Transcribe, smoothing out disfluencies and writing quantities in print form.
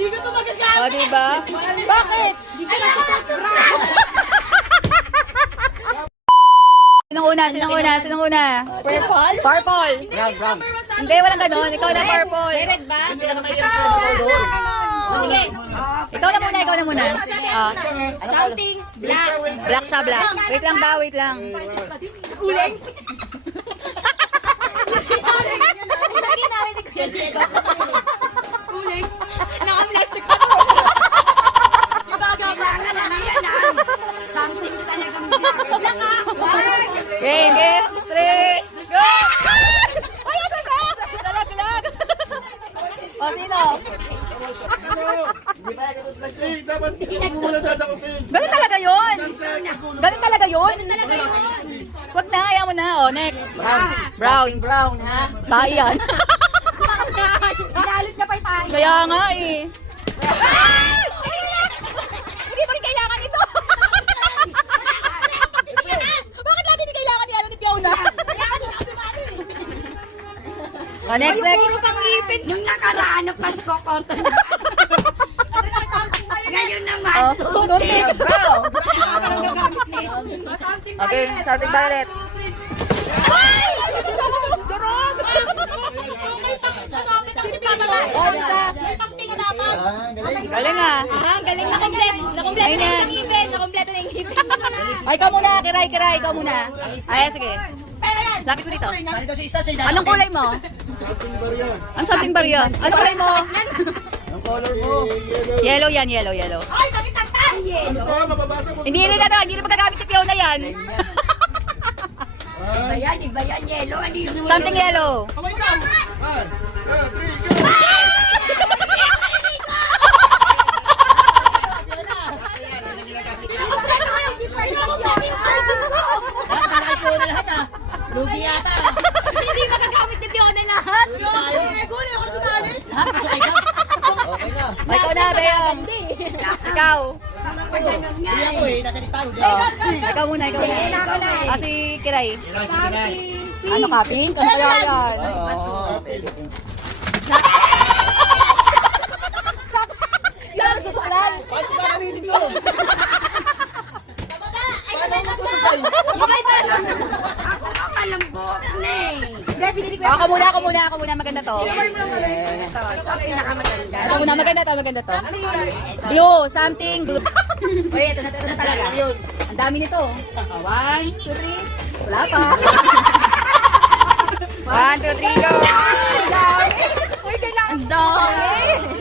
Hindi ko ito magagamit. O, diba? Bakit? Hindi siya nagtitira. Sinong una? Sinong una? Sinong una? Purple? Purple. Brown. Hindi, walang ganon. Ikaw na purple. Red ba? Sige. Ikaw na muna, ikaw na muna. Ah. Something black. Black siya, black. Wait lang daw, wait lang. Uling. Lagi namin ni Kuya Diego. Uling. Naka-plastic pa to. Something talagang black. Black ah. Game, game. 3, go! Ay, asan ba? Nalaglag. O, sino? Dapat muna dadakutin. Ganun talaga yun. Ganun talaga yun. Wag na, ayaw mo na. O, next. Brown. Brown ha? Tayo yan. Ginalit niya pa yung tayo. Kaya nga eh. Hindi pa rin kailangan ito. Bakit natin hindi kailangan ni Fiona? O, next, next. Puro pang ipin. Nung nakaraan ng Pasko, konto na. Ngayon naman, Oh, tuntik. brown. Okay, starting violet. Ay! Durog! Oh, isa. Galing ah. Galing na kompleto. Nakompleto Ayun na na. yung ngipin. Nakompleto na yung ngipin. Ay, ikaw muna. Kiray, ikaw muna. Ay, sige. Lapit ko dito. Anong kulay mo? Ang something barya. Anong kulay mo? Ang color mo. Yellow yan, yellow. Ay, sakit ang tayo. Ano ka? Mababasa mo. Hindi na magagamit ni Fiona yan. Iba yan, yellow. Ano yung Something yellow. Ay, 3, go! Lugi yata. Hindi magagamit ni Fiona lahat. Guli ako sumali. Ha? Pasok kayo? Okay na. Ay, ikaw na, Beyong. Ikaw. Hindi ako eh. Nasa listado. Oh. Ikaw muna. Ah, si Kiray. Ano ka, pink? Ano kaya yan? Yan, susukalan. Paano ka gamitin yun? Malambot na eh. Ako muna. Maganda to. Ako muna, maganda to. Blue, something blue. Wait, ito na talaga. Ang dami nito. 1, 2, 3. Wala pa. 1, 2, 3, go! Ang dami!